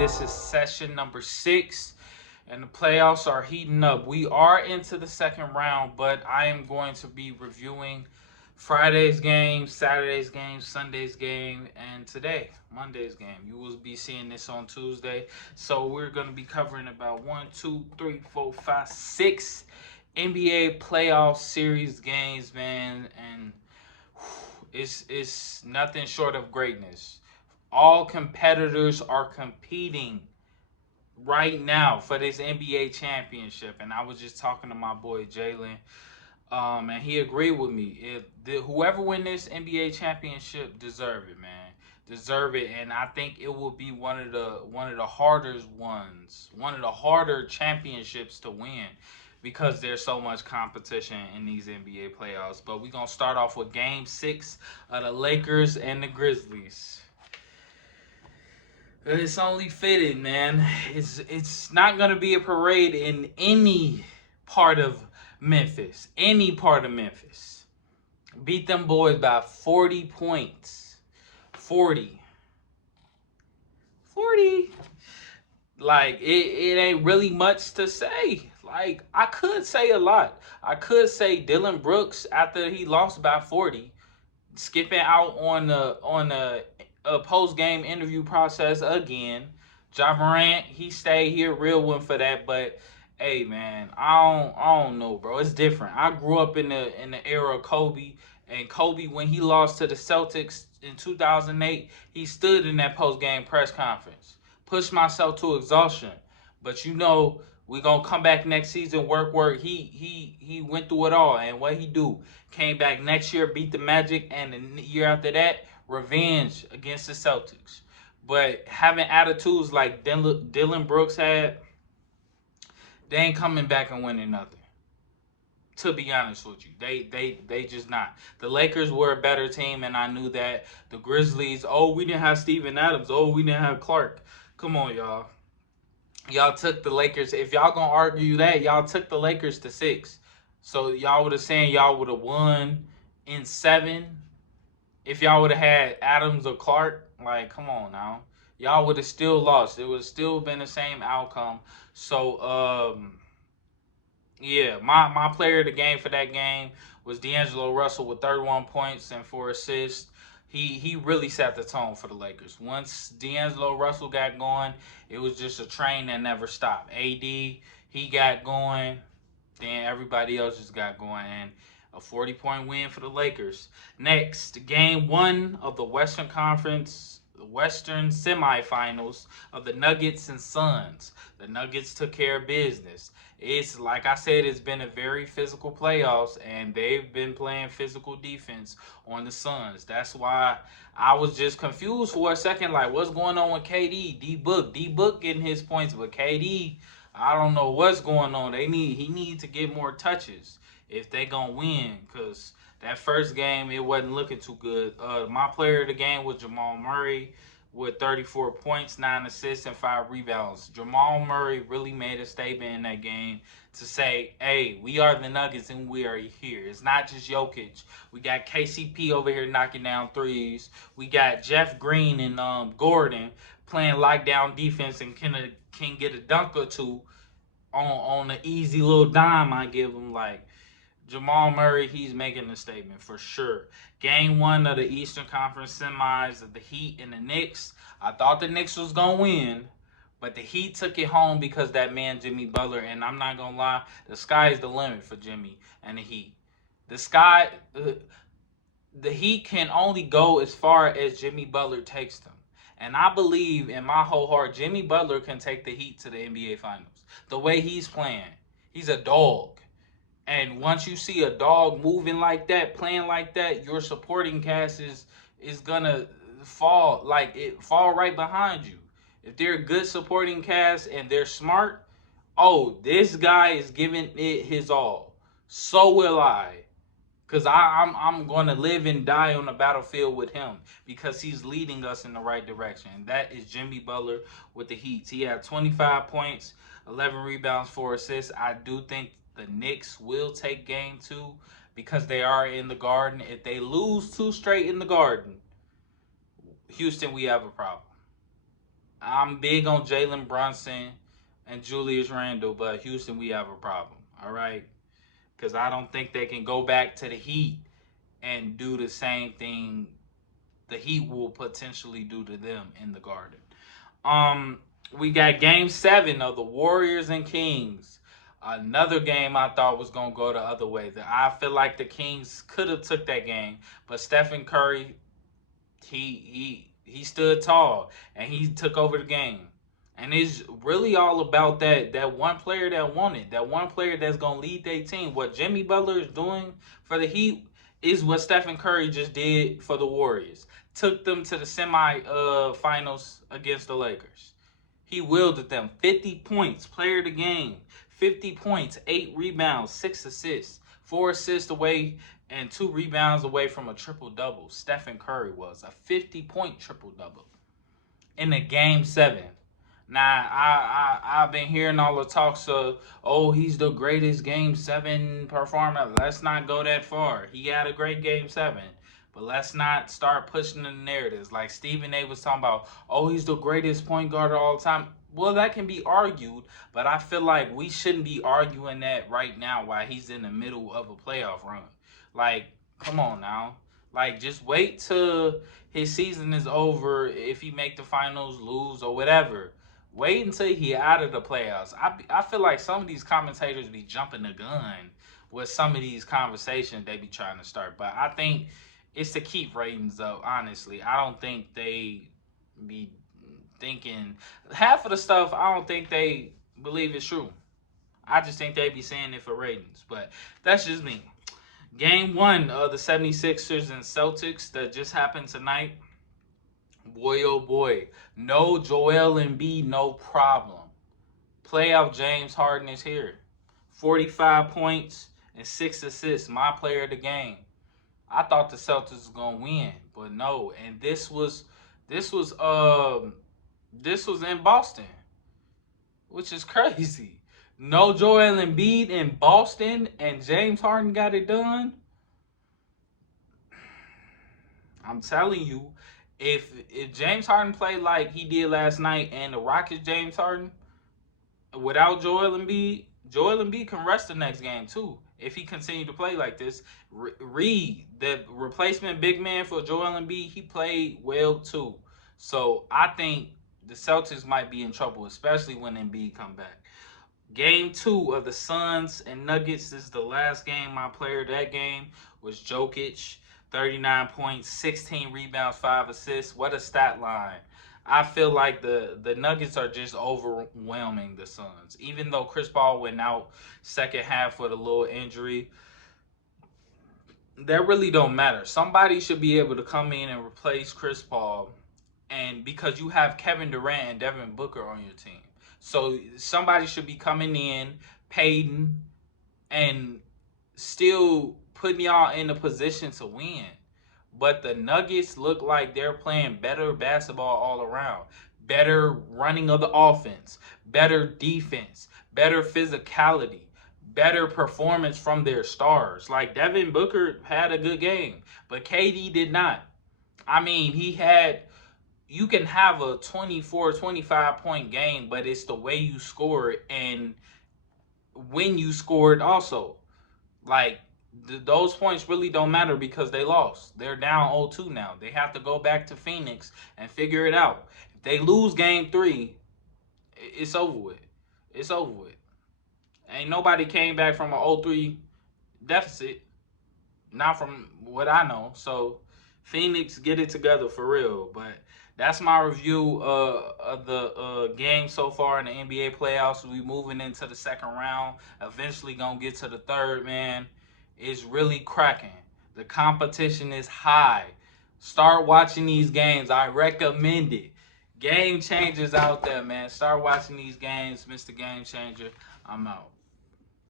This is session number 6, and the playoffs are heating up. We are into the second round, but I am going to be reviewing Friday's game, Saturday's game, Sunday's game, and today, Monday's game. You will be seeing this on Tuesday. So we're going to be covering about 6 NBA playoff series games, man, and it's nothing short of greatness. All competitors are competing right now for this NBA championship, and I was just talking to my boy Jalen, and he agreed with me. Whoever win this NBA championship deserve it, man, deserve it, and I think it will be one of the harder championships to win because there's so much competition in these NBA playoffs. But we're gonna start off with Game 6 of the Lakers and the Grizzlies. It's only fitting, man. It's not gonna be a parade in any part of Memphis. Any part of Memphis. Beat them boys by 40 points. 40. Like, it ain't really much to say. Like, I could say a lot. I could say Dylan Brooks, after he lost by 40, skipping out on the post-game interview process again. Ja Morant, he stayed here, real one for that. But hey, man, I don't know, bro. It's different. I grew up in the era of Kobe, and Kobe, when he lost to the Celtics in 2008, he stood in that post-game press conference, pushed myself to exhaustion. But we gonna come back next season, work. He went through it all, and what he do? Came back next year, beat the Magic, and the year after that, revenge against the Celtics. But having attitudes like Dylan Brooks had, they ain't coming back and winning nothing. To be honest with you, they just not. The Lakers were a better team, and I knew that. The Grizzlies, we didn't have Steven Adams. We didn't have Clark. Come on, y'all. Y'all took the Lakers. If y'all gonna argue that, y'all took the Lakers to 6. So y'all would have saying y'all would have won in 7 if y'all would have had Adams or Clark. Like, come on now. Y'all would have still lost. It would have still been the same outcome. So, yeah, my player of the game for that game was D'Angelo Russell with 31 points and 4 assists. He really set the tone for the Lakers. Once D'Angelo Russell got going, it was just a train that never stopped. AD, he got going, then everybody else just got going, and a 40-point win for the Lakers. Next, Game 1 of the Western semifinals of the Nuggets and Suns. The Nuggets took care of business. It's like I said, it's been a very physical playoffs, and they've been playing physical defense on the Suns. That's why I was just confused for a second, like, what's going on with KD? D-Book getting his points, but KD, I don't know what's going on. He need to get more touches if they gonna win, because that first game, it wasn't looking too good. My player of the game was Jamal Murray with 34 points, 9 assists, and 5 rebounds. Jamal Murray really made a statement in that game to say, hey, we are the Nuggets and we are here. It's not just Jokic. We got KCP over here knocking down threes. We got Jeff Green and Gordon playing lockdown defense and can get a dunk or two on the easy little dime I give him. Like, Jamal Murray, he's making a statement for sure. Game 1 of the Eastern Conference semis of the Heat and the Knicks. I thought the Knicks was going to win, but the Heat took it home because that man Jimmy Butler, and I'm not going to lie, the sky is the limit for Jimmy and the Heat. The Heat can only go as far as Jimmy Butler takes them. And I believe in my whole heart, Jimmy Butler can take the Heat to the NBA Finals. The way he's playing, he's a dog. And once you see a dog moving like that, playing like that, your supporting cast is gonna fall right behind you. If they're a good supporting cast and they're smart, this guy is giving it his all. So will I. Because I'm going to live and die on the battlefield with him because he's leading us in the right direction. And that is Jimmy Butler with the Heat. He had 25 points, 11 rebounds, 4 assists. I do think the Knicks will take Game 2 because they are in the Garden. If they lose 2 straight in the Garden, Houston, we have a problem. I'm big on Jalen Brunson and Julius Randle, but Houston, we have a problem. All right, because I don't think they can go back to the Heat and do the same thing the Heat will potentially do to them in the Garden. Um, we got Game 7 of the Warriors and Kings. Another game I thought was gonna go the other way. I feel like the Kings could have took that game, but Stephen Curry, he stood tall and he took over the game. And it's really all about that one player that won it, that one player that's gonna lead their team. What Jimmy Butler is doing for the Heat is what Stephen Curry just did for the Warriors. Took them to the semi finals against the Lakers. He wielded them 50 points, player of the game, 50 points, 8 rebounds, 6 assists, 4 assists away and 2 rebounds away from a triple double. Stephen Curry was a 50-point triple double in the Game 7. Now I've been hearing all the talks of, oh, he's the greatest Game 7 performer. Let's not go that far. He had a great Game 7, but let's not start pushing the narratives like Stephen A. was talking about. Oh, he's the greatest point guard of all time. Well, that can be argued, but I feel like we shouldn't be arguing that right now while he's in the middle of a playoff run. Like, come on now. Like, just wait till his season is over. If he make the finals, lose, or whatever, wait until he out of the playoffs. I feel like some of these commentators be jumping the gun with some of these conversations they be trying to start. But I think it's to keep ratings up, honestly. I don't think they be thinking half of the stuff. I don't think they believe it's true. I just think they be saying it for ratings. But that's just me. Game 1 of the 76ers and Celtics that just happened tonight. Boy, oh boy. No Joel Embiid, no problem. Playoff James Harden is here. 45 points and 6 assists. My player of the game. I thought the Celtics was gonna win, but no. And this was in Boston, which is crazy. No Joel Embiid in Boston and James Harden got it done. I'm telling you, if James Harden played like he did last night and the Rockets James Harden without Joel Embiid can rest the next game too. If he continued to play like this, Reed, the replacement big man for Joel Embiid, he played well too. So I think the Celtics might be in trouble, especially when Embiid come back. Game 2 of the Suns and Nuggets is the last game. My player of that game was Jokic. 39 points, 16 rebounds, 5 assists. What a stat line. I feel like the Nuggets are just overwhelming the Suns. Even though Chris Paul went out second half with a little injury, that really don't matter. Somebody should be able to come in and replace Chris Paul, and because you have Kevin Durant and Devin Booker on your team. So somebody should be coming in, Payton, and still putting y'all in a position to win. But the Nuggets look like they're playing better basketball all around. Better running of the offense, better defense, better physicality, better performance from their stars. Like Devin Booker had a good game, but KD did not. I mean, you can have a 24, 25 point game, but it's the way you score it and when you score it also. Like, those points really don't matter because they lost. They're down 0-2 now. They have to go back to Phoenix and figure it out. If they lose Game 3, it's over with. It's over with. Ain't nobody came back from a 0-3 deficit. Not from what I know. So, Phoenix, get it together for real. But that's my review of the game so far in the NBA playoffs. We moving into the second round. Eventually gonna get to the third, man. It's really cracking. The competition is high. Start watching these games. I recommend it. Game changers out there, man. Start watching these games, Mr. Game Changer. I'm out.